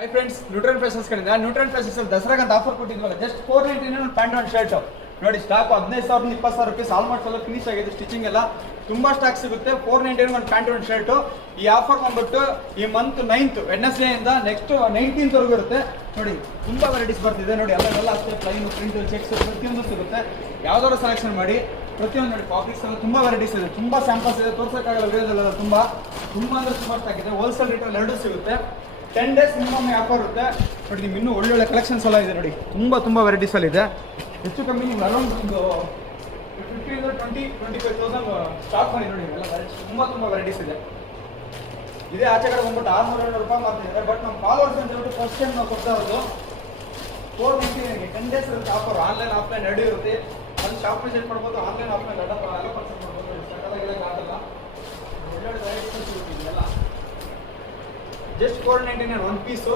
Hi friends, Neutron fashions ಕಡೆಯಿಂದ Neutron fashions ಅಲ್ಲಿ ದಸರಾಗಂತ ಆಫರ್ ಕೊಟ್ಟಿದ್ವಲ್ಲ, ಜಸ್ಟ್ 499 ಪ್ಯಾಂಟ್ ಅಂಡ್ ಶರ್ಟ್ ನೋಡಿ. ಸ್ಟಾಕ್ 15,000 20,000 ರೂಪೀಸ್ ಆಲ್ಮೋಸ್ಟ್ ಎಲ್ಲ ಫಿನಿಶ್ ಆಗಿದೆ. ಸ್ಟಿಚಿಂಗ್ ಎಲ್ಲ ತುಂಬಾ ಸ್ಟಾಕ್ ಸಿಗುತ್ತೆ. 499 ಒಂದು ಪ್ಯಾಂಟ್ ಅಂಡ್ ಶರ್ಟ್. ಈ ಆಫರ್ ಬಂದ್ಬಿಟ್ಟು ಈ ಮಂತ್ 9th ವೆಡ್ನೆಸ್ಡೇ ಇಂದ ನೆಕ್ಸ್ಟ್ 19th ವರೆಗೂ ಇರುತ್ತೆ ನೋಡಿ. ತುಂಬಾ ವೆರೈಟೀಸ್ ಬರ್ತಿದೆ ನೋಡಿ. ಎಲ್ಲ ಅಷ್ಟೇ ಪ್ಲೈನ್, ಪ್ರಿಂಟ್, ಚೆಕ್ಸ್ ಪ್ರತಿಯೊಂದು ಸಿಗುತ್ತೆ. ಯಾವ್ದಾದ್ರು ಸೆಲೆಕ್ಷನ್ ಮಾಡಿ. ಪ್ರತಿಯೊಂದು ನೋಡಿ, ಪಾಕೆಟ್ಸ್ ಎಲ್ಲ ತುಂಬಾ ವೆರೈಟೀಸ್ ಇದೆ, ತುಂಬಾ ಸ್ಯಾಂಪಲ್ಸ್ ಇದೆ, ತೋರ್ಸೋಕ್ಕಾಗಲ್ಲ ವಿಡಿಯೋದಲ್ಲ. ತುಂಬಾ ಅಂದ್ರೆ ತುಂಬಾ ಸ್ಟಾಕ್ ಇದೆ. ಹೋಲ್ಸೇಲ್ ರೇಟಲ್ಲಿ ಎರಡೂ ಸಿಗುತ್ತೆ. 10 days ಮಿನಿಮಮ್ ಆಫರ್ ಇರುತ್ತೆ ನೋಡಿ. ನಿಮ್ಗೆ ಇನ್ನೂ ಒಳ್ಳೊಳ್ಳೆ ಕಲೆಕ್ಷನ್ಸ್ ಎಲ್ಲ ಇದೆ ನೋಡಿ. ತುಂಬಾ ವೆರೈಟೀಸ್ ಅಲ್ಲಿ ಇದೆ. ಹೆಚ್ಚು ಕಮ್ಮಿ ನಿಮ್ಗೆ ಅರೌಂಡ್ ಒಂದು 15,000-25,000 ಸ್ಟಾಕ್ ಮಾಡಿ ನೋಡಿ. ಎಲ್ಲ ತುಂಬಾ ವೆರೈಟೀಸ್ ಇದೆ. ಇದೇ ಆಚೆ ಕಡೆ ಬಂದ್ಬಿಟ್ಟು 600 ರೂಪಾಯಿ ಮಾಡ್ತಿದ್ದಾರೆ. ಬಟ್ ನಮ್ಮ ಫಾಲೋವರ್ಸ್ ಅಂತ ಹೇಳ್ಬಿಟ್ಟು ಫಸ್ಟ್ ಟೈಮ್ ನಾವು ಕೊಡ್ತಾ ಇರೋದು 499ಗೆ 10 days ಇರುತ್ತೆ ಆಫರ್. ಆನ್ಲೈನ್ ಆಫ್ಲೈನ್ ಎರಡೂ ಇರುತ್ತೆ. ಒಂದು ಶಾಪ್ ವಿಸಿಟ್ ಮಾಡ್ಬೋದು, ಆನ್ಲೈನ್ ಆಫ್ಲೈನ್ ಎಲ್ಲ ಪರ್ಚೇಸ್ ಮಾಡ್ಬೋದು. ಸಕಲಾಗಿಲ್ಲ ಆಗಲ್ಲ. ಒಳ್ಳೊಳ್ಳೆ ವೆರೈಟೀಸ್ ಸಿಗುತ್ತೆ. ಇದೆಲ್ಲ ಜಸ್ಟ್ 499 ಒಂದು ಪೀಸು.